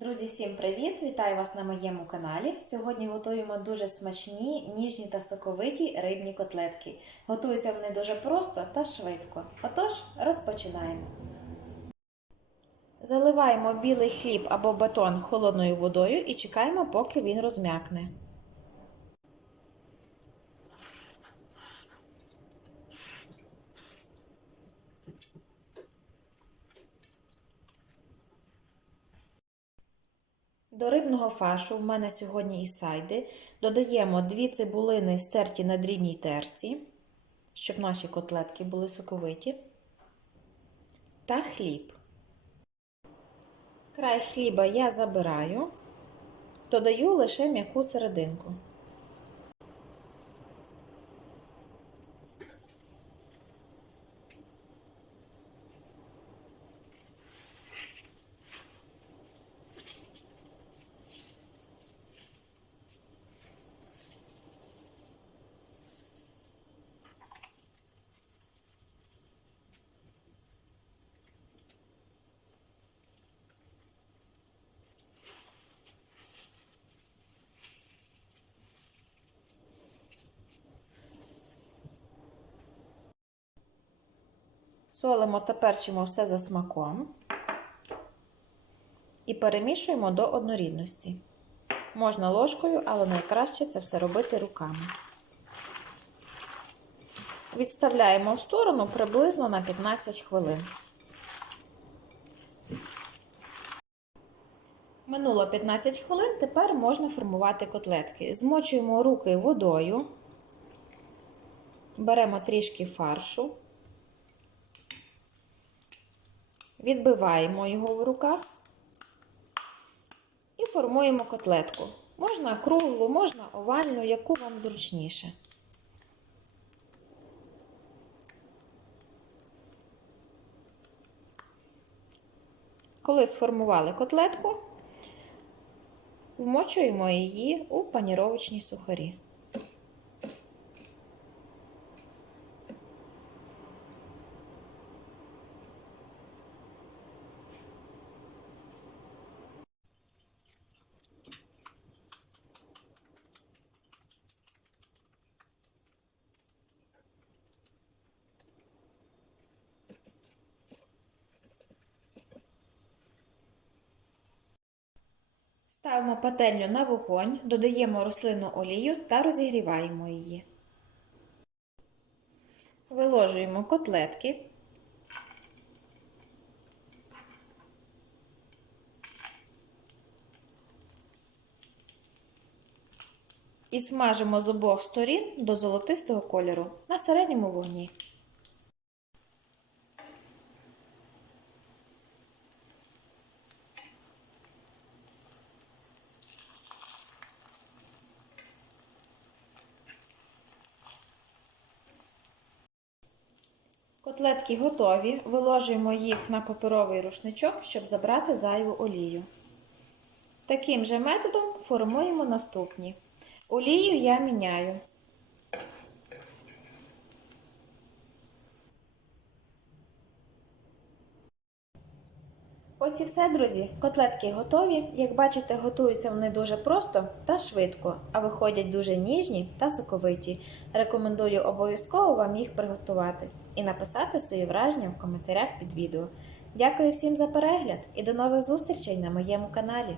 Друзі, всім привіт! Вітаю вас на моєму каналі. Сьогодні готуємо дуже смачні, ніжні та соковиті рибні котлетки. Готуються вони дуже просто та швидко. Отож, розпочинаємо. Заливаємо білий хліб або батон холодною водою і чекаємо, поки він розм'якне. До рибного фаршу в мене сьогодні і сайди. Додаємо 2 цибулини стерті на дрібній терці, щоб наші котлетки були соковиті. Та хліб. Край хліба я забираю, додаю лише м'яку серединку. Солимо та перчимо все за смаком і перемішуємо до однорідності. Можна ложкою, але найкраще це все робити руками. Відставляємо в сторону приблизно на 15 хвилин. Минуло 15 хвилин, тепер можна формувати котлетки. Змочуємо руки водою, беремо трішки фаршу. Відбиваємо його в руках і формуємо котлетку. Можна круглу, можна овальну, яку вам зручніше. Коли сформували котлетку, вмочуємо її у паніровочні сухарі. Ставимо пательню на вогонь, додаємо рослинну олію та розігріваємо її. Виложуємо котлетки. І смажимо з обох сторін до золотистого кольору на середньому вогні. Котлетки готові. Виложуємо їх на паперовий рушничок, щоб забрати зайву олію. Таким же методом формуємо наступні. Олію я міняю. Ось і все, друзі. Котлетки готові. Як бачите, готуються вони дуже просто та швидко, а виходять дуже ніжні та соковиті. Рекомендую обов'язково вам їх приготувати і написати свої враження в коментарях під відео. Дякую всім за перегляд і до нових зустрічей на моєму каналі.